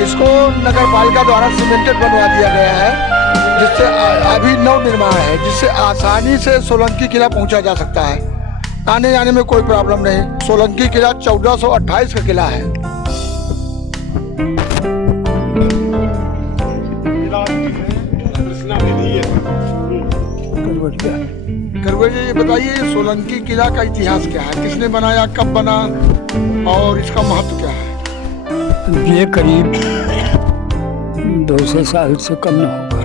इसको नगर पालिका द्वारा सीमेंटेड बनवा दिया गया है, जिससे अभी नव निर्माण है, जिससे आसानी से सोलंकी किला पहुंचा जा सकता है। आने जाने में कोई प्रॉब्लम नहीं। सोलंकी किला 1428 का किला है। करवे जी, ये बताइए सोलंकी किला का इतिहास क्या है, किसने बनाया, कब बना और इसका महत्व क्या है? ये करीब 200 साल से कम न होगा।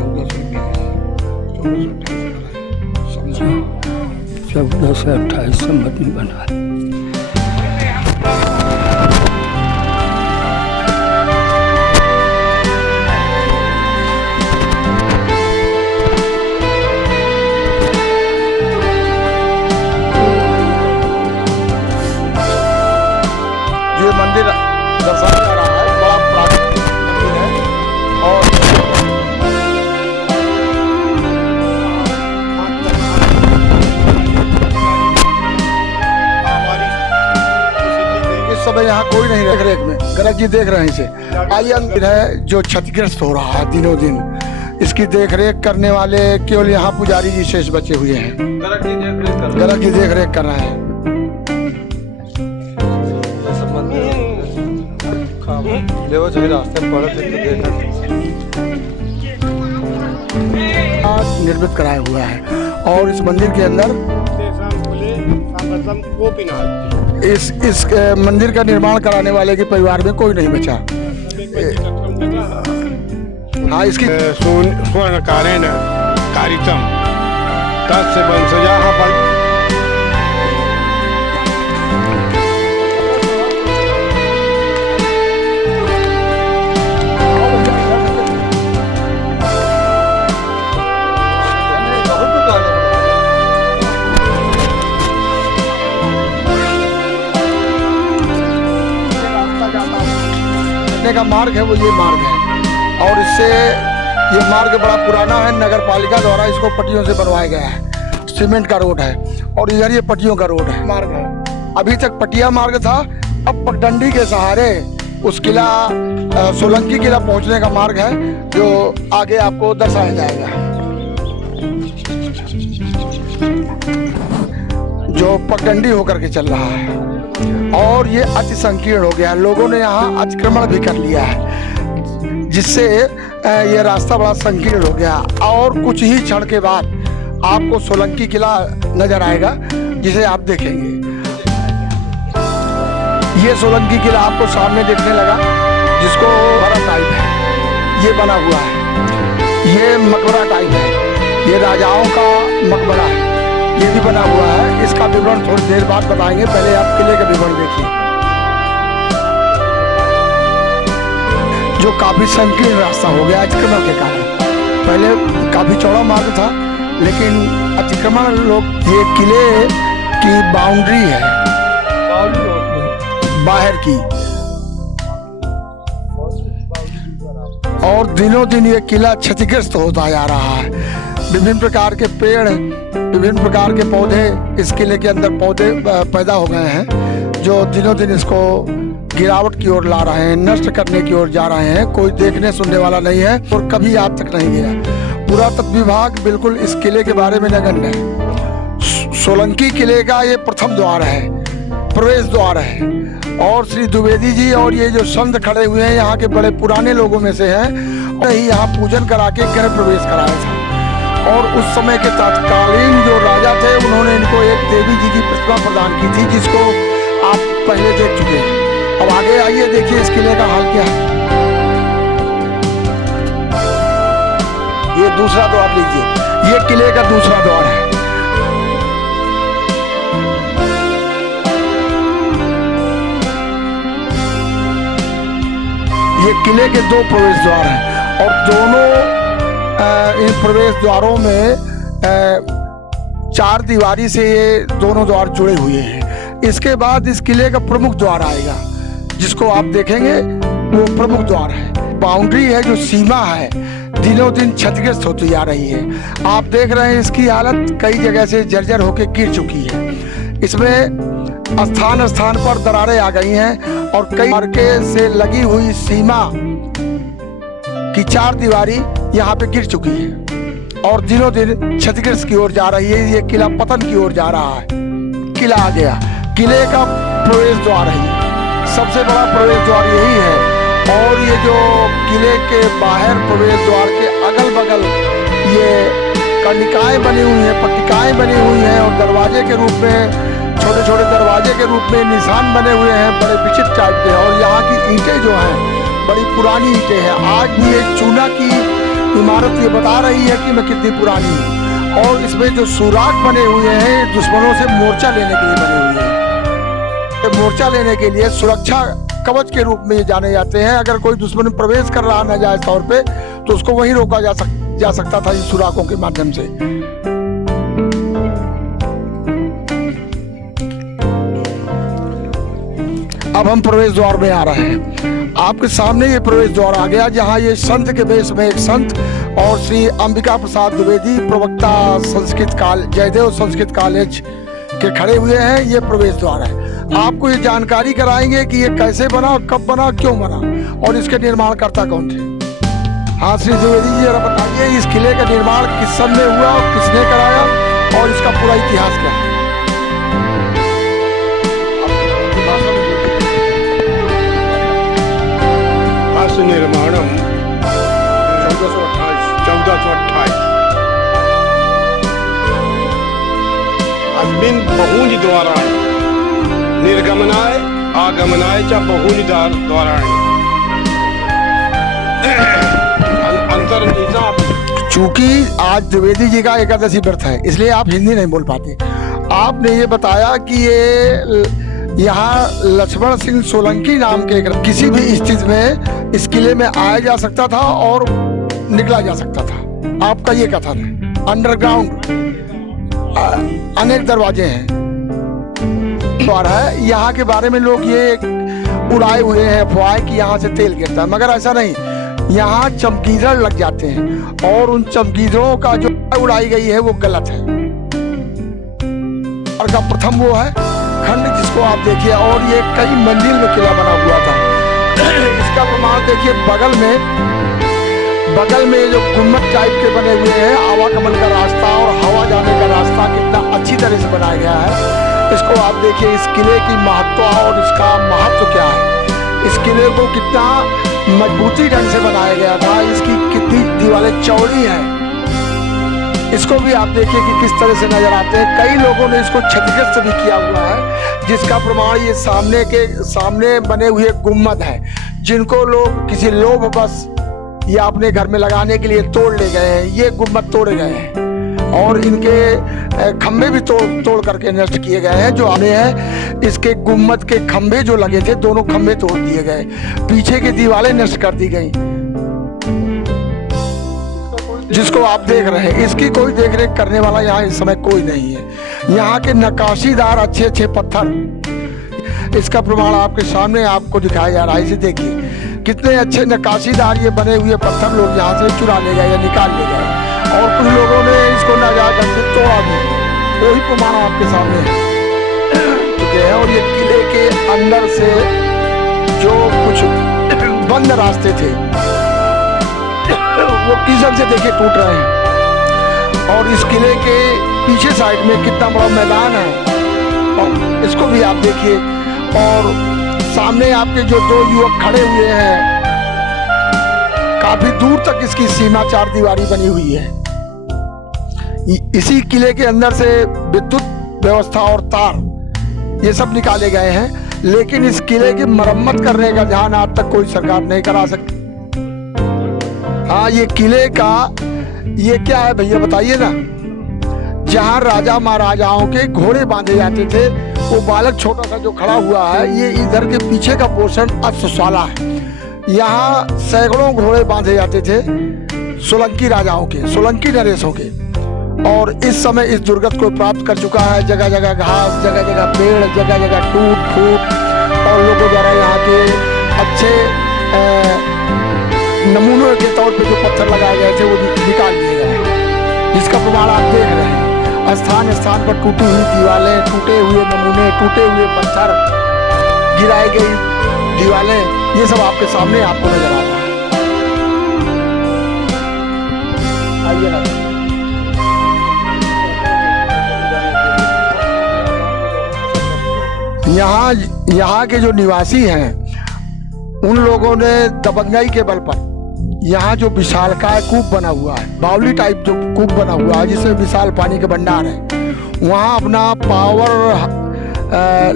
1428 संवत में बना। ये मंदिर दर्शाया जा रहा है, बड़ा प्राचीन मंदिर है और इस समय यहाँ कोई नहीं देख रेख में। गरज जी देख रहे हैं इसे। आइए, मंदिर है जो क्षतिग्रस्त हो रहा है दिनों दिन। इसकी देख रेख करने वाले केवल यहाँ पुजारी जी शेष बचे हुए हैं। गरज जी देख रेख कर रहे हैं। निर्मित कराया हुआ है और इस मंदिर के अंदर इस मंदिर का निर्माण कराने वाले के परिवार में कोई नहीं बचा। हाँ, इसकी स्वर्ण कारेण कारितम तस्य वंशजाः का मार्ग है, वो ये मार्ग है और इससे ये मार्ग बड़ा पुराना है। नगर पालिका द्वारा इसको पट्टियों से बनवाया गया है। सीमेंट का रोड है और इधर ये पट्टियों का रोड है, मार्ग है। अभी तक पट्टिया मार्ग था, अब पगडंडी के सहारे उस किला सोलंकी किला पहुंचने का मार्ग है, जो आगे आपको दर्शाया जाएगा, जो पगडंडी होकर के चल रहा है। और ये अति संकीर्ण हो गया, लोगों ने यहाँ अतिक्रमण भी कर लिया है, जिससे ये रास्ता बड़ा संकीर्ण हो गया। और कुछ ही क्षण के बाद आपको सोलंकी किला नजर आएगा, जिसे आप देखेंगे। ये सोलंकी किला आपको सामने देखने लगा, जिसको बड़ा टाइप है, ये बना हुआ है। ये मकबरा टाइप है, ये राजाओं का मकबरा है, ये भी बना हुआ है। इसका विवरण थोड़ी देर बाद बताएंगे, पहले आप किले का विवरण देखिए, जो काफी संकीर्ण रास्ता हो गया अतिक्रमण के कारण। पहले काफी चौड़ा मार्ग था, लेकिन अतिक्रमण लोग, ये किले की बाउंड्री है बाहर की, और दिनों दिन ये किला क्षतिग्रस्त होता जा रहा है। विभिन्न प्रकार के पेड़, विभिन्न प्रकार के पौधे इस किले के अंदर पौधे पैदा हो गए हैं, जो दिनों दिन इसको गिरावट की ओर ला रहे हैं, नष्ट करने की ओर जा रहे हैं। कोई देखने सुनने वाला नहीं है और कभी आज तक नहीं गया। पुरातत्व विभाग बिल्कुल इस किले के बारे में नगण्य है। सोलंकी किले का ये प्रथम द्वार है, प्रवेश द्वार है। और श्री द्विवेदी जी और ये जो संत खड़े हुए हैं, यहाँ के बड़े पुराने लोगों में से हैं, ही यहाँ पूजन करा के गृह प्रवेश कराया था। और उस समय के तत्कालीन जो राजा थे उन्होंने इनको एक देवी जी की प्रतिमा प्रदान की थी, जिसको आप पहले देख चुके हैं। अब आगे आइए, देखिए इस किले का हाल क्या है। ये दूसरा द्वार लीजिए, ये किले का दूसरा द्वार है। ये किले के दो प्रवेश द्वार हैं और दोनों इन प्रवेश द्वारों में चार दीवारी से ये दोनों द्वार जुड़े हुए हैं। इसके बाद इस किले का प्रमुख द्वार आएगा, जिसको आप देखेंगे वो प्रमुख द्वार है। बाउंड्री है, जो सीमा है, दिनों दिन क्षतिग्रस्त होती जा रही है। आप देख रहे हैं इसकी हालत कई जगह से जर्जर होकर गिर चुकी है। इसमें स्थान स्थान पर दरारें आ गई हैं और कई मार्के से लगी हुई सीमा की चार दीवारी यहाँ पे गिर चुकी है और दिनों दिन क्षतिग्रस्त की ओर जा रही है। ये किला पतन की ओर जा रहा है। किला आ गया, किले का प्रवेश द्वार है, सबसे बड़ा प्रवेश द्वार यही है। और ये जो किले के बाहर प्रवेश द्वार के अगल बगल ये कर्णिकाएं बनी हुई हैं, पट्टिकाएं बनी हुई हैं और दरवाजे के रूप में, छोटे छोटे दरवाजे के रूप में निशान बने हुए हैं, बड़े विचित्र टाइप के। और यहाँ की ईंटें जो हैं बड़ी पुरानी ईंटें हैं। आज भी एक चूना की इमारत ये बता रही है कि मैं कितनी पुरानी हूँ। और इसमें जो सुराग बने हुए हैं दुश्मनों से मोर्चा लेने के लिए बने हुए हैं। तो मोर्चा लेने के लिए सुरक्षा कवच के रूप में ये जाने जाते हैं। अगर कोई दुश्मन प्रवेश कर रहा नाजायज तौर पे तो उसको वहीं रोका जा सकता था इन सुराखों के माध्यम से। अब हम प्रवेश द्वार में आ रहे हैं। आपके सामने ये प्रवेश द्वार आ गया, जहाँ ये संत के वेश में एक संत और श्री अंबिका प्रसाद द्विवेदी, प्रवक्ता संस्कृत जयदेव संस्कृत कॉलेज के खड़े हुए हैं। ये प्रवेश द्वार है। आपको ये जानकारी कराएंगे कि ये कैसे बना, कब बना, क्यों बना और इसके निर्माणकर्ता कौन थे। हाँ श्री द्विवेदी जी, जरा बताइए इस किले का निर्माण किस सन में हुआ और किसने कराया और इसका पूरा इतिहास क्या है। निर्माणम 1428 अस्मिन् बहूनि द्वाराणि निर्गमनाय आगमनाय च बहूनि द्वाराणि अंतर्निहिता। चूंकि आज द्विवेदी जी का एकादशी व्रत है, इसलिए आप हिंदी नहीं बोल पाते। आपने ये बताया कि ये यहाँ लक्ष्मण सिंह सोलंकी नाम के किसी भी स्थिति में इस किले में आया जा सकता था और निकला जा सकता था। आपका ये कथन है। अंडरग्राउंड अनेक दरवाजे हैं, द्वार है। यहाँ के बारे में लोग ये उड़ाए हुए हैं अफवाहें कि यहाँ से तेल गिरता है, मगर ऐसा नहीं। यहाँ चमगीदड़ लग जाते हैं और उन चमगीदड़ों का जो उड़ाई गई है वो गलत है। और का प्रथम वो है खंड, जिसको आप देखिए। और ये कई मंजिल में किला बना हुआ था। इसका प्रमाण देखिए, बगल में जो गुम्बद टाइप के बने हुए हैं, आवागमन का रास्ता और हवा जाने का रास्ता कितना अच्छी तरह से बनाया गया है। इसको आप देखिए, इस किले की महत्व और इसका महत्व क्या है। इस किले को कितना मजबूती ढंग से बनाया गया था, इसकी कितनी दीवारें चौड़ी हैं, इसको भी आप देखिए कि किस तरह से नजर आते हैं। कई लोगों ने इसको क्षतिग्रस्त भी किया हुआ है, जिसका प्रमाण ये सामने बने हुए गुम्बद हैं, जिनको लोग किसी लोभ बस या अपने घर में लगाने के लिए तोड़ ले गए हैं। ये गुम्बद तोड़े गए हैं और इनके खंभे भी तोड़ करके नष्ट किए गए हैं। जो आने हैं, इसके गुम्बद के खंभे जो लगे थे, दोनों खंभे तोड़ दिए गए, पीछे की दीवारें नष्ट कर दी गई, जिसको आप देख रहे हैं। इसकी कोई देखरेख करने वाला यहाँ इस समय कोई नहीं है। यहाँ के नक्काशीदार अच्छे पत्थर, इसका प्रमाण आपके सामने आपको दिखाया जा रहा है। इसे देखिए, कितने अच्छे नक्काशीदार ये बने हुए पत्थर लोग यहाँ से चुरा ले गए या निकाल ले गए, और कुछ लोगों ने इसको नाजायज ढंग से तोड़ा भी। वही प्रमाण आपके सामने चुके हैं। और ये किले के अंदर से जो कुछ बंद रास्ते थे वो किस्म से देखिए टूट रहे हैं। और इस किले के पीछे साइड में कितना बड़ा मैदान है, और इसको भी आप देखिए। और सामने आपके जो दो युवक खड़े हुए हैं, काफी दूर तक इसकी सीमा चार दीवारी बनी हुई है। इसी किले के अंदर से विद्युत व्यवस्था और तार ये सब निकाले गए हैं, लेकिन इस किले की मरम्मत करने का ध्यान आज तक कोई सरकार नहीं करा सकती। हाँ, ये किले का ये क्या है भैया बताइए ना, जहाँ राजा महाराजाओं के घोड़े बांधे जाते थे, वो बालक छोटा सा जो खड़ा हुआ है, ये इधर के पीछे का पोर्शन अश्वशाला है। यहाँ सैकड़ों घोड़े बांधे जाते थे सोलंकी राजाओं के, सोलंकी नरेशों के। और इस समय इस दुर्गत को प्राप्त कर चुका है। जगह जगह घास, जगह जगह पेड़, जगह जगह टूट फूट, और लोगों द्वारा यहाँ के अच्छे नमूनों के तौर पे जो पत्थर लगाए गए थे वो निकाल लिए गए, जिसका प्रमाण आप देख रहे हैं। स्थान स्थान पर टूटी हुई दीवारें, टूटे हुए नमूने, टूटे हुए पत्थर, गिराई गई दीवारें, ये सब आपके सामने आपको नजर आ रहा है। आइए ना, यहाँ के जो निवासी हैं, उन लोगों ने दबंगाई के बल पर यहाँ जो विशालकाय कूप बना हुआ है, बावली टाइप जो कूप बना हुआ है जिसमें विशाल पानी के भंडार है, वहाँ अपना पावर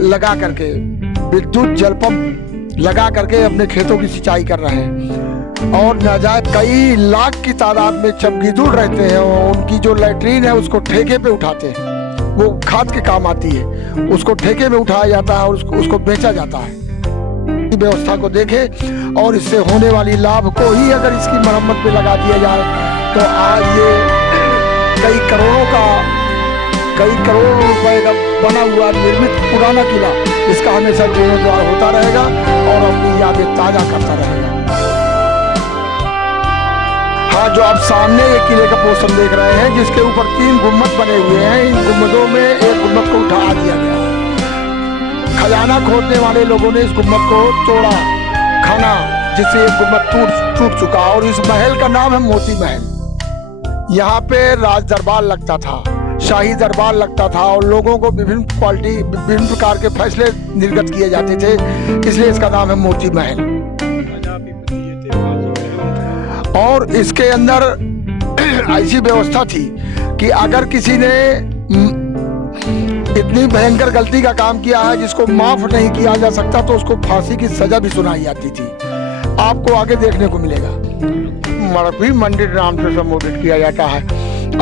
लगा करके, विद्युत जल पंप लगा करके अपने खेतों की सिंचाई कर रहे हैं। और न जाए कई लाख की तादाद में चमगीदड़ रहते हैं, और उनकी जो लैट्रीन है उसको ठेके पे उठाते हैं, वो खाद के काम आती है, उसको ठेके में उठाया जाता है और उसको बेचा जाता है। व्यवस्था को देखें और इससे होने वाली लाभ को ही अगर इसकी मरम्मत पे लगा दिया जाए तो आज ये कई करोड़ रुपए का बना हुआ निर्मित पुराना किला, इसका हमेशा जीर्णोद्धार होता रहेगा और अपनी यादें ताजा करता रहेगा। हाँ, जो आप सामने ये किले का पोर्शन देख रहे हैं, जिसके ऊपर 3 गुम्बद बने हुए हैं, इन गुम्बदों में एक गुम्बद को उठा दिया गया। खजाना खोदने वाले लोगों ने इस गुम्बद को तोड़ा, खाना, जिससे एक गुम्बद टूट चुका। और इस महल का नाम है मोती महल। यहाँ पे राज दरबार लगता था, शाही दरबार लगता था, और लोगों को विभिन्न प्रकार के फैसले निर्गत किए जाते थे, इसलिए इसका नाम है मोती महल। और इसके अंदर ऐसी व्यवस्था थी कि अगर किसी ने इतनी भयंकर गलती का काम किया है जिसको माफ नहीं किया जा सकता, तो उसको फांसी की सजा भी सुनाई जाती थी। आपको आगे देखने को मिलेगा। मड़पी मंदिर नाम से संबोधित किया जाता है,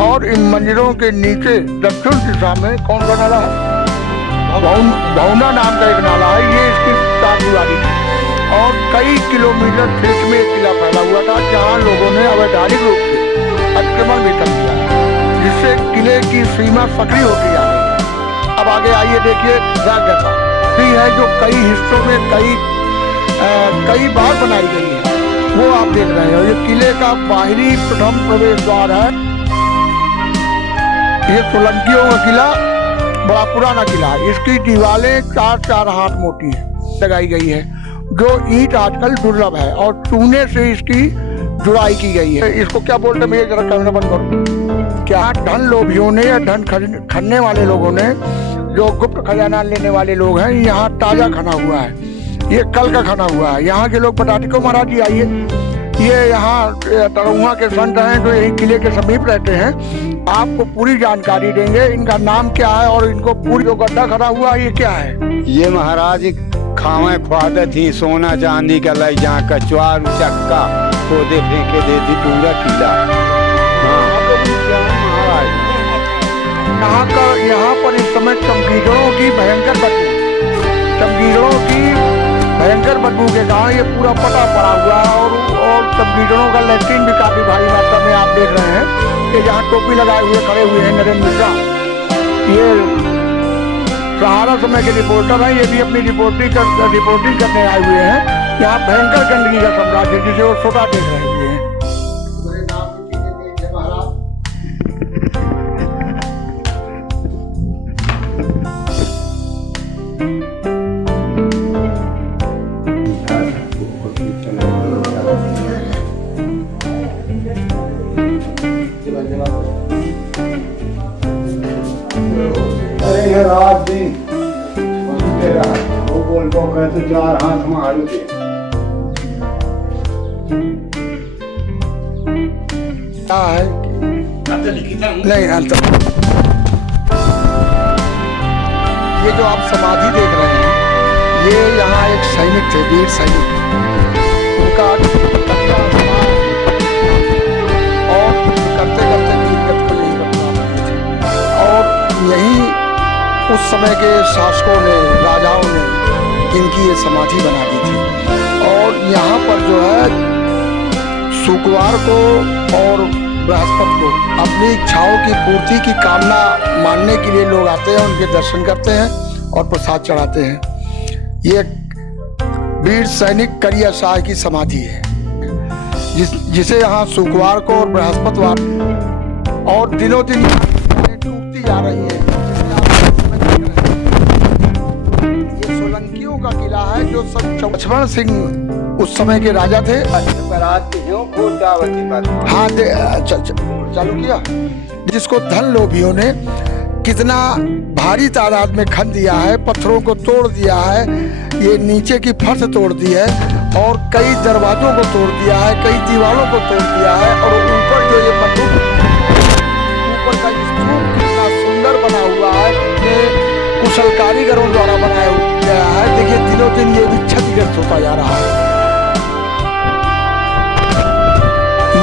और इन मंदिरों के नीचे दक्षिण दिशा में कौन सा नाला है? भौना नाम का एक नाला है। ये इसकी चारदीवारी थी और कई किलोमीटर क्षेत्र में एक किला फैला हुआ था, जहाँ लोगों ने अवैधानिक रूप से अतिक्रमण भी कर दिया, जिससे किले की सीमा सक्रिय होती जा रही है। अब आगे आइए, देखिए राजगद्दा भी है जो कई हिस्सों में कई बार बनाई गई है, वो आप देख रहे हैं। ये किले का बाहरी प्रथम प्रवेश द्वार है। ये सोलंकियों का किला बड़ा पुराना किला है। इसकी दीवारें 4-4 हाथ मोटी है लगाई गई है, जो ईंट आजकल दुर्लभ है, और चूने से इसकी जुड़ाई की गई है। इसको क्या बोलते हैं भैया, जरा कैमरा बंद करो। क्या धन लोभियों ने या धन खनने वाले लोगों ने, जो गुप्त खजाना लेने वाले लोग हैं, यहाँ ताजा खना हुआ है, ये कल का खना हुआ है। यहाँ के लोग बताते को महाराज जी आइए, ये यहाँ तरुआ के संत हैं जो यही किले के समीप रहते हैं, आपको पूरी जानकारी देंगे। इनका नाम क्या है और इनको पूरी जो गड्ढा खड़ा हुआ है ये क्या है? ये महाराज खावे ख्वादत थी, सोना चांदी का लाई, जहाँ कचवार चक्का खोदे फेंके देती पूरा किला। यहाँ पर इस समय चमगीदड़ों की भयंकर बदबू के कारण ये पूरा पटा पड़ा हुआ है, और चमगीदड़ों का लैट्रिन भी काफी भारी मात्रा में आप देख रहे हैं कि जहाँ टोपी लगाए हुए खड़े हुए हैं नरेंद्र मिश्रा, ये सहारा समय के रिपोर्टर हैं, ये भी अपनी रिपोर्टिंग करने आए हुए हैं। यहाँ भयंकर गंदगी का साम्राज्य जिसे वो छोटा देख रहे हुए हैं। रात दिन वो बोल को कहते 4 हाथ में आलू थे। क्या है नहीं अंतर। ये जो आप समाधि देख रहे हैं, ये यहाँ एक सैनिक थे, वीर सैनिक, उनका और करते करते वीरगति को यही बतला रहे थे। और यही उस समय के शासकों ने, राजाओं ने इनकी ये समाधि बना दी थी। और यहाँ पर जो है शुक्रवार को और बृहस्पति को अपनी इच्छाओं की पूर्ति की कामना मानने के लिए लोग आते हैं, उनके दर्शन करते हैं और प्रसाद चढ़ाते हैं। ये वीर सैनिक करिया शाह की समाधि है, जिसे यहाँ शुक्रवार को और बृहस्पतिवार और दिनों दिन टूटती जा रही है। ये सोलंकियों का किला है, जो लक्ष्मण सिंह उस समय के राजा थे। हाँ चालू किया, जिसको धन लोभियों ने कितना भारी तादाद में खन दिया है, पत्थरों को तोड़ दिया है, ये नीचे की फर्श तोड़ दी है और कई दरवाजों को तोड़ दिया है, कई दीवारों को तोड़ दिया है। और ऊपर जो ये मंदिर, ऊपर का स्तूप कितना सुंदर बना हुआ है, ये कुशल कारीगरों द्वारा बनाया गया है। देखिए दिनों दिन ये भी क्षतिग्रस्त होता जा रहा है।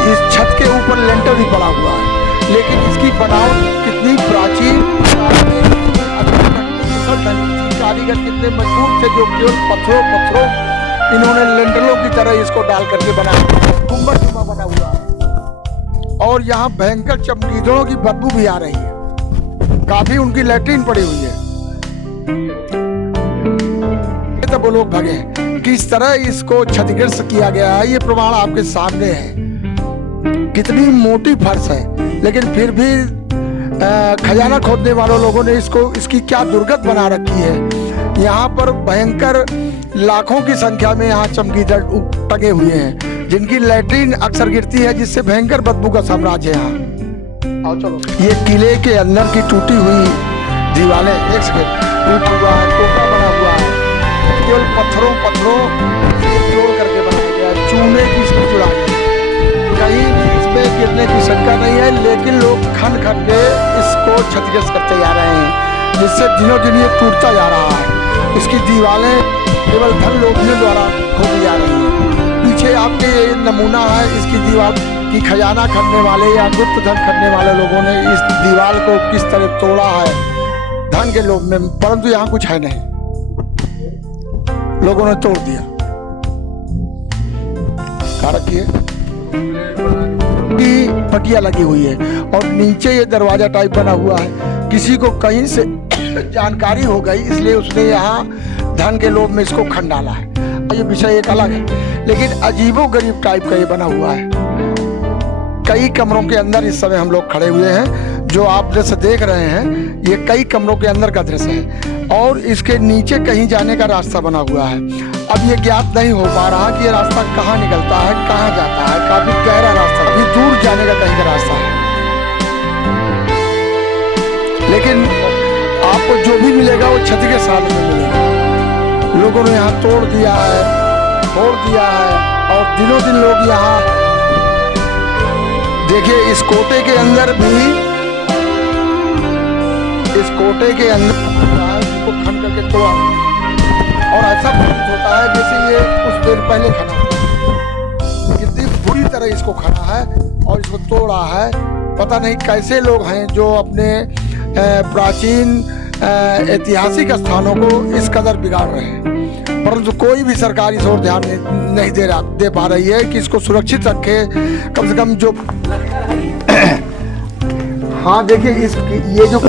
इस छत के ऊपर लेंटर भी पड़ा हुआ है, लेकिन इसकी बनावट कितनी प्राचीन, कारीगर कितने मजबूत थे, जो केवल पत्थरों इन्होंने लेंटरों की तरह इसको डाल करके बनाया, गुंबद बना हुआ है। और यहाँ भयंकर चमगीदड़ों की बदबू भी आ रही है, काफी उनकी लैट्रिन पड़ी हुई है। तो वो लोग भगे, किस तरह इसको क्षतिग्रस्त किया गया है ये प्रमाण आपके सामने है। कितनी मोटी फर्श है, लेकिन फिर भी खजाना खोदने वालों लोगों ने इसकी क्या दुर्गत बना रखी है। यहाँ पर भयंकर लाखों की संख्या में यहाँ चमगीदड़ टंगे हुए हैं, जिनकी लैट्रिन अक्सर गिरती है, जिससे भयंकर बदबू का साम्राज्य है यहाँ। आओ चलो। ये किले के अंदर की टूटी हुई दीवारें, एक सेकंड, टूटा हुआ है, टोटा बना हुआ है, केवल पत्थरों से जोड़ करके बनाया गया है, चूने की इसमें जुड़ाई है, कहीं इसमें गिरने की शंका नहीं है। लेकिन लोग खन के इसको क्षतिग्रस्त करते जा रहे हैं, जिससे दिनों दिन ये टूटता जा रहा है। इसकी दीवारें केवल धन लोभियों द्वारा खोदी जा रही हैं। पीछे आपके ये नमूना है इसकी दीवार की, खजाना खनने वाले या गुप्त धन खनने वाले लोगों ने इस दीवार को किस तरह तोड़ा है धन के लोभ में, परंतु यहाँ कुछ है नहीं, लोगों ने तोड़ दिया। रखिए की पटिया लगी हुई है और नीचे ये दरवाजा टाइप बना हुआ है। किसी को कहीं से जानकारी हो गई, इसलिए उसने यहाँ धन के लोभ में इसको खन डाला है। ये विषय एक अलग है, लेकिन अजीबो गरीब टाइप का ये बना हुआ है। कई कमरों के अंदर इस समय हम लोग खड़े हुए हैं, जो आप दृश्य देख रहे हैं ये कई कमरों के अंदर का दृश्य है और इसके नीचे कहीं जाने का रास्ता बना हुआ है। अब ये ज्ञात नहीं हो पा रहा कि ये रास्ता कहाँ निकलता है, कहाँ जाता है। काफी गहरा रास्ता, अभी दूर जाने का कहीं का रास्ता है, लेकिन आपको जो भी मिलेगा वो क्षति के साथ में मिलेगा। लोगों ने यहाँ तोड़ दिया है, फोड़ दिया है और दिनों दिन लोग यहाँ देखिए इस कोटे के अंदर भी, इस कोटे के अंदर इसको खन करके तोड़ा और ऐसा प्रतीत होता है जैसे ये कुछ देर पहले खना, कितनी बुरी तरह इसको खना है और इसको तोड़ा है। पता नहीं कैसे लोग हैं जो अपने प्राचीन ऐतिहासिक स्थानों को इस कदर बिगाड़ रहे हैं, परंतु कोई भी सरकार इस ओर ध्यान नहीं दे पा रही है कि इसको सुरक्षित रखे। कम से कम जो हाँ देखिए ये जो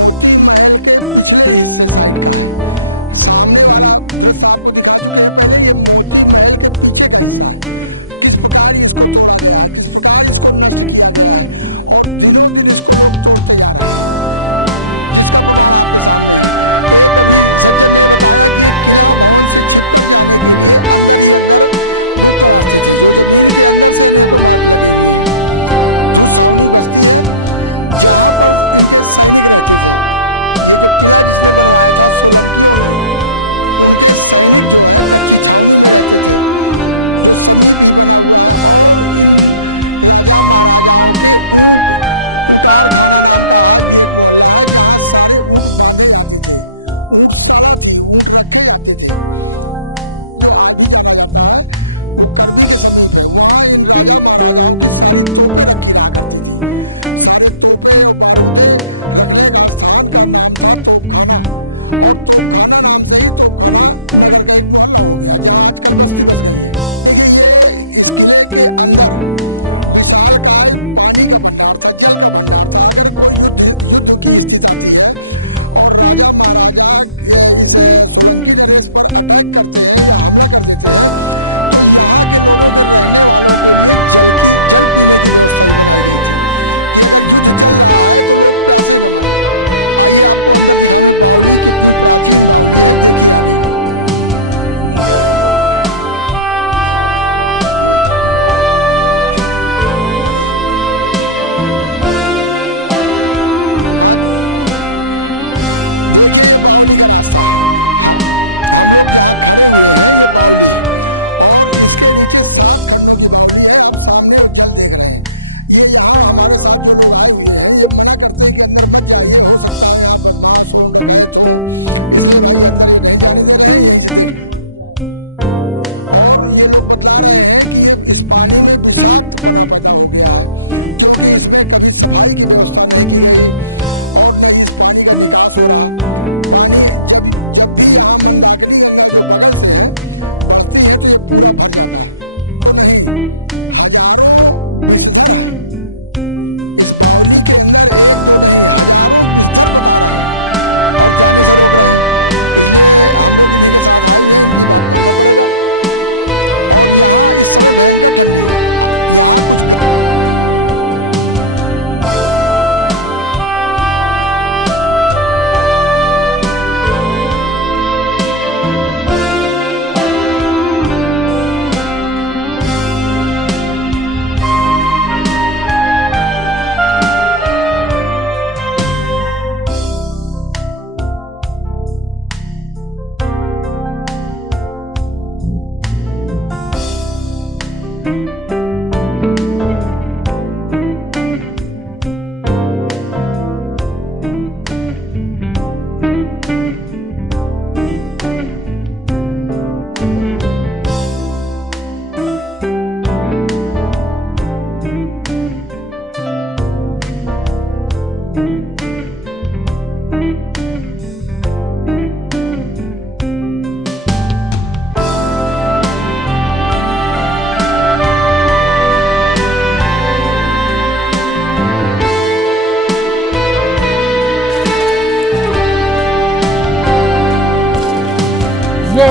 ये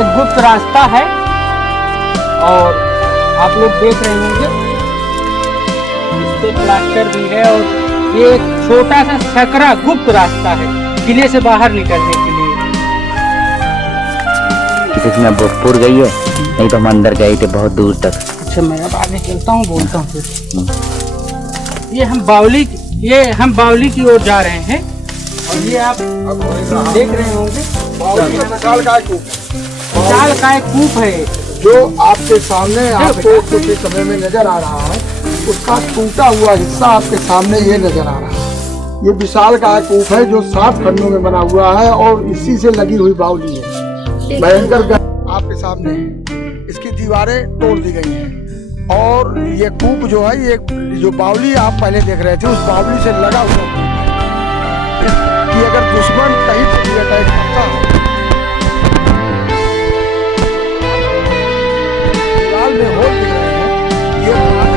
एक गुप्त रास्ता है और आप लोग देख रहे होंगे इस पे प्लास्टर भी है और ये एक छोटा सा सकरा गुप्त रास्ता है किले से बाहर निकलने के लिए। इसमें भोजपुर गई है, नहीं तो हम अंदर गए थे बहुत दूर तक। अच्छा मैं अब आगे चलता हूँ, बोलता हूँ फिर। ये हम बावली की ओर जा रहे हैं और ये आप देख रहे होंगे विशाल काय कूप है जो आपके सामने आपको कुछ समय में नजर आ रहा है, उसका टूटा हुआ हिस्सा आपके सामने ये नजर आ रहा है। ये विशाल काय कूप है जो 7 खंडों में बना हुआ है और इसी से लगी हुई बावली है। भयंकर आपके सामने है, इसकी दीवारें तोड़ दी गई हैं और ये कूप जो है, ये जो बावली आप पहले देख रहे थे, उस बावली से लगा हुआ कूप है कि अगर दुश्मन कहीं से भी अटैक करता है, लाल में होल दिख रहे हैं, ये मार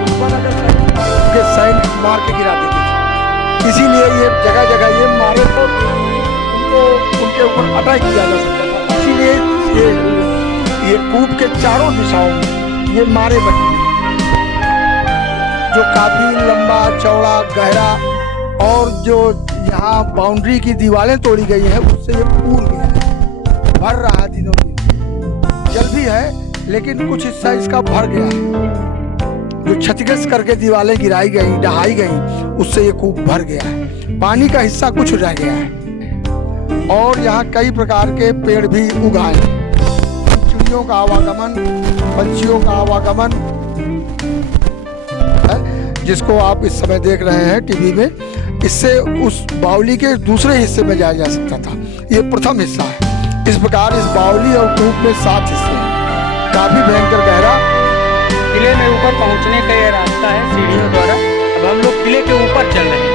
दुश्मन अगर के सैनिक मार के गिरा देते थे, इसीलिए ये जगह जगह ये मारे तो उनको उनके ऊपर अटैक किया जा सकता था। इसीलिए ये कूप के चारों दिशाओं में ये मारे बने जो काफी लंबा चौड़ा गहरा, और जो यहाँ बाउंड्री की दीवारें तोड़ी गई है उससे ये पूर गया है, भर रहा है दिनों दिन। जल भी है लेकिन कुछ हिस्सा इसका भर गया है। जो क्षतिग्रस्त करके दीवारें गिराई गई, ढहाई गई, उससे ये कूप भर गया है। पानी का हिस्सा कुछ रह गया है और यहाँ कई प्रकार के पेड़ भी उगाए हैं। चिड़ियों का आवागमन, पंछियों का आवागमन है, जिसको आप इस समय देख रहे हैं टीवी में। इससे उस बावली के दूसरे हिस्से में जाया जा सकता था। ये प्रथम हिस्सा है। इस प्रकार इस बावली और कूप में 7 हिस्से हैं, काफी भयंकर गहरा। किले में ऊपर पहुंचने का ये रास्ता है सीढ़ियों द्वारा। अब हम लोग किले के ऊपर चल रहे हैं।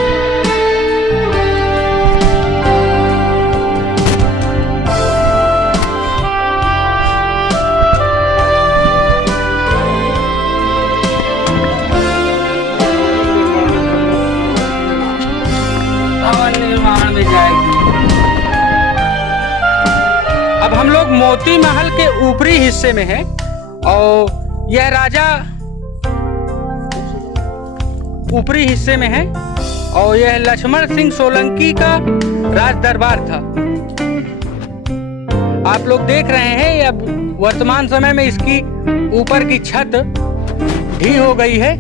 मोती महल के ऊपरी हिस्से में है और यह राजा ऊपरी हिस्से में है और यह लक्ष्मण सिंह सोलंकी का राज दरबार था। आप लोग देख रहे हैं अब वर्तमान समय में इसकी ऊपर की छत ढी हो गई है।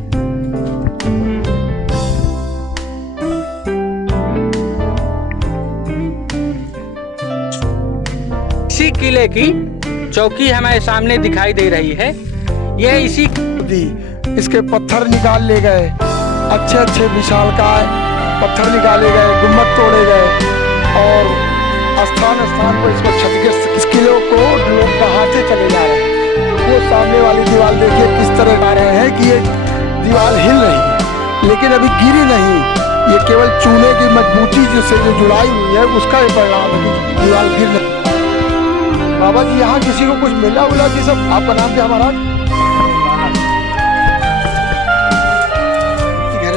इसी किले की चौकी हमारे सामने दिखाई दे रही है। यह इसी इसके पत्थर निकाल ले गए, अच्छे अच्छे विशालकाय पत्थर निकाले गए, गुम्बद तोड़े गए और स्थान स्थान पर इसको क्षतिग्रस्त, इस किले को लोग बहाते चले जा रहे हैं। वो सामने वाली दीवार देखिए किस तरह आ रहे हैं कि ये दीवार हिल रही है लेकिन अभी गिरी नहीं, ये केवल चूने की मजबूती जिससे जो जुड़ाई हुई है उसका ही परिणाम है कि दीवार गिर नहीं। बाबा जी यहाँ किसी को कुछ मिला उला जी? सब आपका नाम क्या महाराज?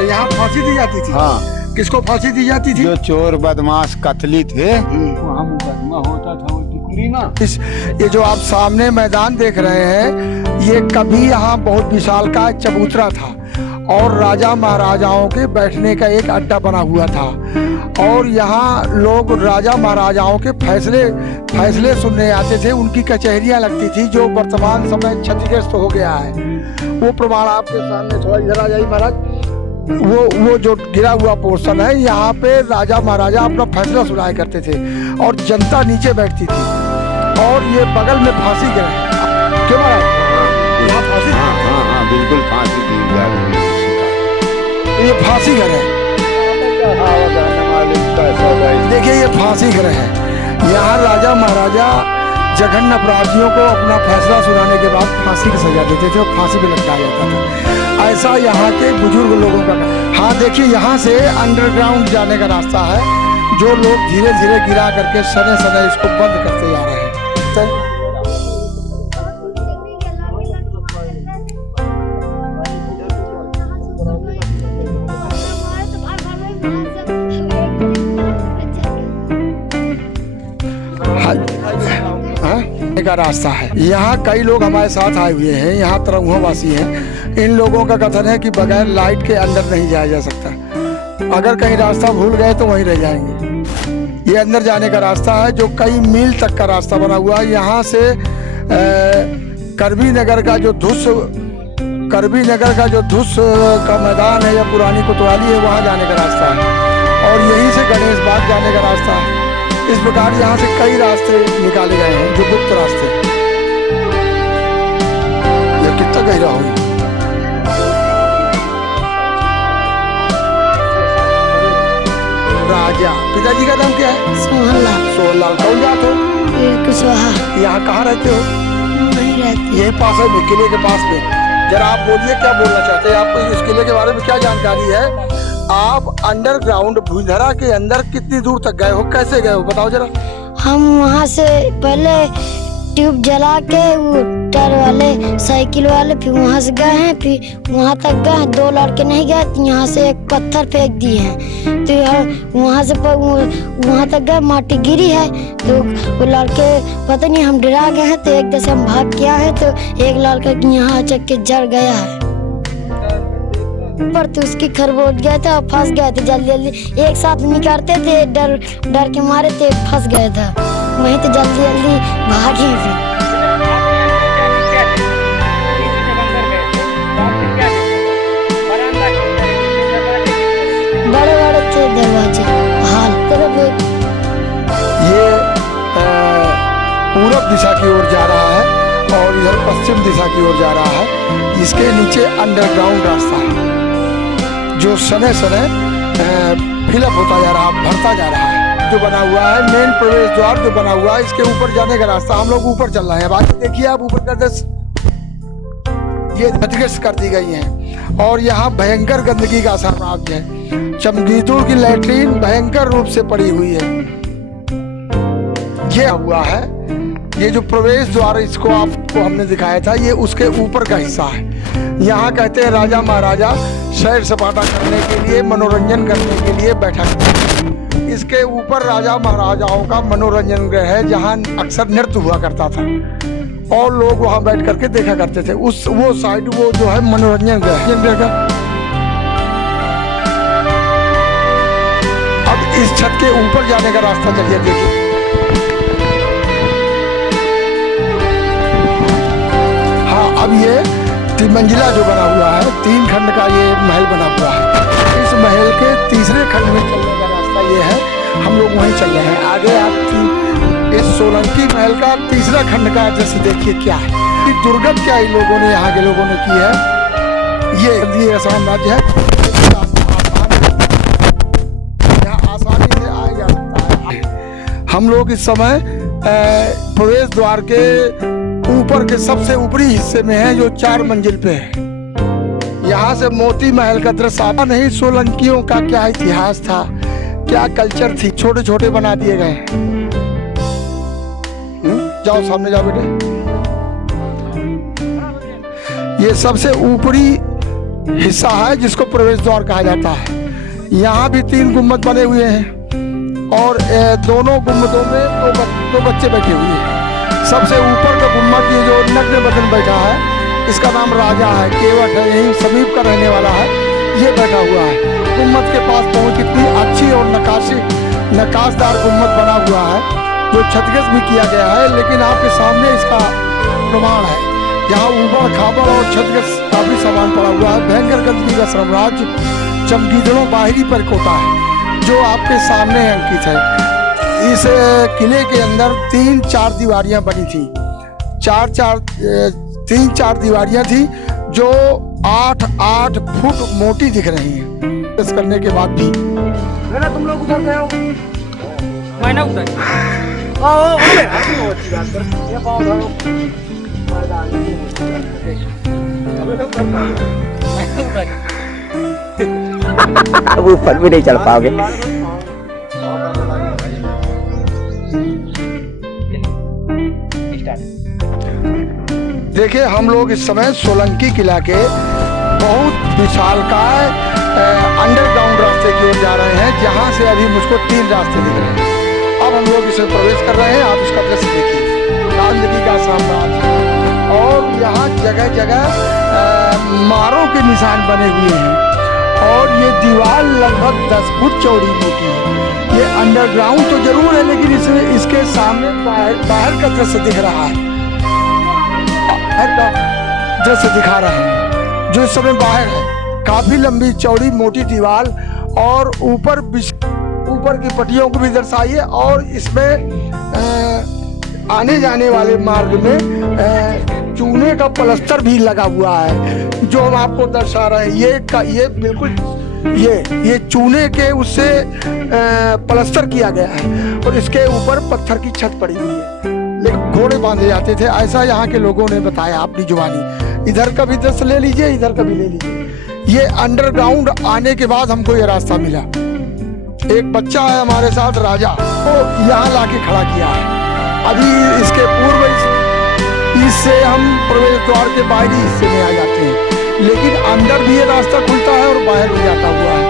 यहाँ फांसी दी जाती थी? हाँ। किसको फांसी दी जाती थी? जो चोर बदमाश कतली थे वहाँ मुकदमा होता था वो टिकरी ना। ये जो आप सामने मैदान देख रहे हैं ये कभी यहाँ बहुत विशालकाय चबूतरा था और राजा महाराजाओं के बैठने का एक अड्डा बना हुआ था और यहाँ लोग राजा महाराजाओं के फैसले सुनने आते थे। उनकी कचहरियाँ लगती थी जो वर्तमान समय क्षतिग्रस्त हो गया है। वो प्रमाण आपके सामने, थोड़ा इधर आ जाइए महाराज। वो जो गिरा हुआ पोर्शन है, यहाँ पे राजा महाराजा अपना फैसला सुनाया करते थे और जनता नीचे बैठती थी और ये बगल में फांसी गिरा है। क्यों महाराज यहाँ फांसी? हाँ, बिल्कुल फांसी दी जा रही है। ये फांसी घर है, देखिए ये फांसी घर है। यहाँ राजा महाराजा जघन्य अपराधियों को अपना फैसला सुनाने के बाद फांसी की सजा देते थे और फांसी पे लटकाया जाता था। ऐसा यहाँ के बुजुर्ग लोगों का। हाँ देखिए यहाँ से अंडरग्राउंड जाने का रास्ता है जो लोग धीरे धीरे गिरा करके सने सने इसको बंद करते जा रहे हैं। का रास्ता है। यहाँ कई लोग हमारे साथ आए हुए हैं, यहाँ तरंगुआ वासी हैं। इन लोगों का कथन है कि बगैर लाइट के अंदर नहीं जाया जा सकता। अगर कहीं रास्ता भूल गए तो वहीं रह जाएंगे। ये अंदर जाने का रास्ता है जो कई मील तक का रास्ता बना हुआ है। यहाँ से करबी नगर का जो धुस का मैदान है या पुरानी कोतवाली है, वहाँ जाने का रास्ता है और यहीं से गणेश बाग जाने का रास्ता है। इस प्रकार यहाँ से कई रास्ते निकाले गए हैं जो गुप्त रास्ते। ये कितना गहरा होगी? राजा पिताजी का नाम क्या है? सोहनलाल। सोहनलाल। कौन जात हो? कुशवाहा। यहाँ कहाँ रहते हो? नहीं रहती। यही पास है में, किले के पास में। जरा आप बोलिए क्या बोलना चाहते हैं? आपको इस किले के बारे में क्या जानकारी है? आप अंडरग्राउंड भूधरा के अंदर कितनी दूर तक गए हो, कैसे गए हो, बताओ जरा। हम वहाँ से पहले ट्यूब जला के वो टायर वाले साइकिल वाले फिर वहाँ से गए हैं, फिर वहाँ तक गए हैं। 2 लड़के नहीं गए तो यहाँ से एक पत्थर फेंक दिए हैं तो वहाँ से वहाँ तक गए, माटी गिरी है तो वो लड़के पता नहीं हम डरा गए हैं तो एक जैसे हम भाग के आए तो एक लड़का यहाँ चक के जड़ गया है पर तो उसकी खरबोट गया था, फंस गए थे। जल्दी जल्दी एक साथ निकालते थे, डर के मारे थे, फंस गया था वहीं तो जल्दी जल्दी भागे। बड़े बड़े थे दरवाजे हाल तरफ। ये पूरब दिशा की ओर जा रहा है और इधर पश्चिम दिशा की ओर जा रहा है। इसके नीचे अंडरग्राउंड रास्ता है जो सने सने फिलअप होता जा रहा, भरता जा रहा है। जो बना हुआ है मेन प्रवेश द्वार जो बना हुआ है, इसके ऊपर जाने का रास्ता। हम लोग ऊपर चल रहे हैं। बात देखिए आप ऊपर का ये क्षतिग्रस्त कर दी गई है और यहाँ भयंकर गंदगी का साम्राज्य है। चमगीदड़ की लैट्रीन भयंकर रूप से पड़ी हुई है। ये हुआ है, ये जो प्रवेश द्वार इसको आपको हमने दिखाया था, ये उसके ऊपर का हिस्सा है। यहाँ कहते हैं राजा महाराजा सैर सपाटा करने के लिए, मनोरंजन करने के लिए बैठा करते हैं। इसके इसके ऊपर राजा महाराजाओं का मनोरंजन गृह है, जहाँ अक्सर नृत्य हुआ करता था और लोग वहां बैठ करके देखा करते थे। उस वो साइड वो जो है मनोरंजन गृह का। अब इस छत के ऊपर जाने का रास्ता चलिए देखिए। हाँ, अब ये 3 मंजिला जो बना हुआ है, 3 खंड का ये महल बना हुआ है। इस महल के तीसरे खंड में चलने का रास्ता ये है, हम लोग वहीं चल रहे हैं। आगे आप इस सोलंकी महल का तीसरा खंड का जैसे देखिए क्या है, कि दुर्गत क्या इन लोगों ने, यहाँ के लोगों ने की है। ये साम्राज्य है, यहाँ आसानी से आया जा सकता है। हम लोग इस समय प्रवेश द्वार के ऊपर के सबसे ऊपरी हिस्से में है, जो 4 मंजिल पे है। यहाँ से मोती महल का दृश्य आता नहीं। सोलंकियों का क्या इतिहास था, क्या कल्चर थी, छोटे छोटे बना दिए गए हैं। जाओ सामने जाओ बेटे। ये सबसे ऊपरी हिस्सा है जिसको प्रवेश द्वार कहा जाता है। यहाँ भी 3 गुम्बद बने हुए हैं और दोनों गुम्बदों में दो बच्चे बैठे हुए हैं। सबसे ऊपर का गुम्बद ये जो नग्न बदन बैठा है, इसका नाम राजा है, केवट है, यही समीप का रहने वाला है, ये बैठा हुआ है। गुम्बद के पास पहुंच कितनी अच्छी और नकाशदार गुम्बद बना हुआ है, जो क्षतिग्रस्त भी किया गया है, लेकिन आपके सामने इसका प्रमाण है। यहाँ ऊबड़ खाबड़ और क्षतिग्रस्त काफी सामान पड़ा हुआ है। भयंकर गंदगी का साम्राज्य चमगीदड़ों बाहरी पर कोटा है, जो आपके सामने अंकित है। इस किले के अंदर 3-4 दीवारियां बनी थी, 3-4 दीवारियां थी, जो 8-8 फुट मोटी दिख रही हैं। इस करने के बाद भी तुम लोग उधर गए हो, मैंने उधर अब ऊपर भी नहीं चल पाओगे। देखिए, हम लोग इस समय सोलंकी किला के बहुत विशालकाय अंडरग्राउंड रास्ते की ओर जा रहे हैं, जहां से अभी मुझको 3 रास्ते दिख रहे हैं। अब हम लोग इसमें प्रवेश कर रहे हैं। आप इसका दृश्य देखिए, गंदगी का साम्राज्य, और यहाँ जगह जगह मारों के निशान बने हुए हैं। और ये दीवार लगभग 10 फुट चौड़ी मोटी है। ये अंडरग्राउंड तो जरूर है, लेकिन इसके सामने बाहर का दृश्य दिख रहा है, दृश्य दिखा रहे हैं, जो इस समय बाहर है। काफी लंबी चौड़ी मोटी दीवार, और ऊपर की पट्टियों को भी दर्शाइए। और इसमें आने जाने वाले मार्ग में चूने का प्लास्टर भी लगा हुआ है, जो हम आपको दर्शा रहे हैं। ये बिल्कुल ये चूने के उससे प्लास्टर किया गया है, और इसके ऊपर पत्थर की छत पड़ी हुई है, लेकिन घोड़े बांधे जाते थे, ऐसा यहाँ के लोगों ने बताया अपनी जुबानी। इधर का भी दृश्य ले लीजिए, इधर का भी ले लीजिए। ये अंडरग्राउंड आने के बाद हमको ये रास्ता मिला। एक बच्चा है हमारे साथ, राजा, तो यहाँ लाके खड़ा किया है। अभी इसके पूर्व इससे हम प्रवेश द्वार के बाहरी हिस्से में आ जाते हैं, लेकिन अंदर भी ये रास्ता खुलता है और बाहर भी जाता हुआ है।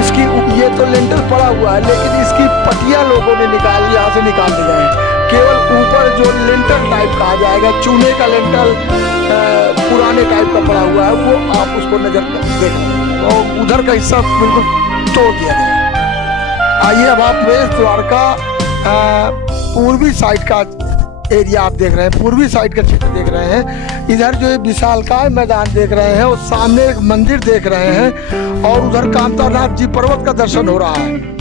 इसकी ये तो लेंटर पड़ा हुआ है, लेकिन इसकी पटिया लोगों ने यहाँ से निकाल दिया है। केवल ऊपर जो लेंटर टाइप कहा जाएगा, चूने का लेंटर पुराने टाइप का पड़ा हुआ है, वो आप उसको नजर देख रहे हैं, और उधर का हिस्सा बिल्कुल तोड़ दिया गया है। आइए, अब आप प्रवेश द्वार का पूर्वी साइड का एरिया आप देख रहे हैं, पूर्वी साइड का क्षेत्र देख रहे हैं। इधर जो विशालकाय मैदान देख रहे हैं, और सामने एक मंदिर देख रहे हैं, और उधर कामतानाथ जी पर्वत का दर्शन हो रहा है।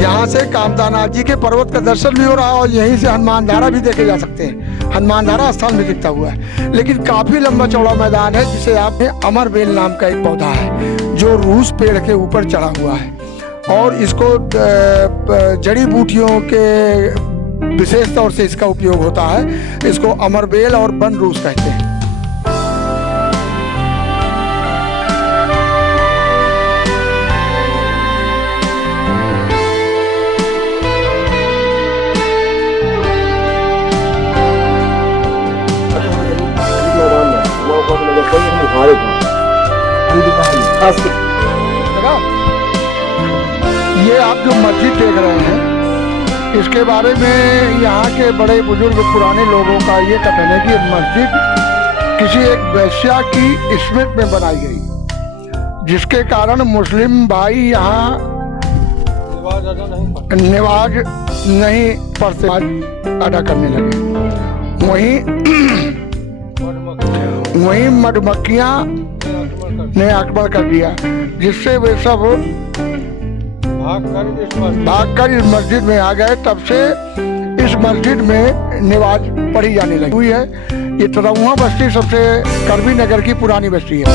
यहाँ से कामतानाथ जी के पर्वत का दर्शन भी हो रहा है, और यहीं से हनुमान धारा भी देखे जा सकते हैं। हनुमान धारा स्थान भी दिखता हुआ है, लेकिन काफी लंबा चौड़ा मैदान है, जिसे आपने अमरबेल नाम का एक पौधा है, जो रूस पेड़ के ऊपर चढ़ा हुआ है, और इसको जड़ी बूटियों के विशेष तौर से इसका उपयोग होता है। इसको अमरबेल और बन रूस कहते हैं। ये ये आप जो मस्जिद देख रहे हैं, इसके बारे में यहाँ के बड़े बुजुर्ग पुराने लोगों का ये कथन है कि ये मस्जिद किसी एक वेश्या की स्मृति में बनाई गई, जिसके कारण मुस्लिम भाई यहाँ नमाज नहीं पढ़ते, अदा करने लगे। वहीं मधुमक्खियाँ ने आक्रमण कर दिया, जिससे वे सब भागकर इस मस्जिद में आ गए। तब से इस मस्जिद में नमाज पढ़ी जाने लगी हुई है। ये तरौहा बस्ती सबसे करवी नगर की पुरानी बस्ती है।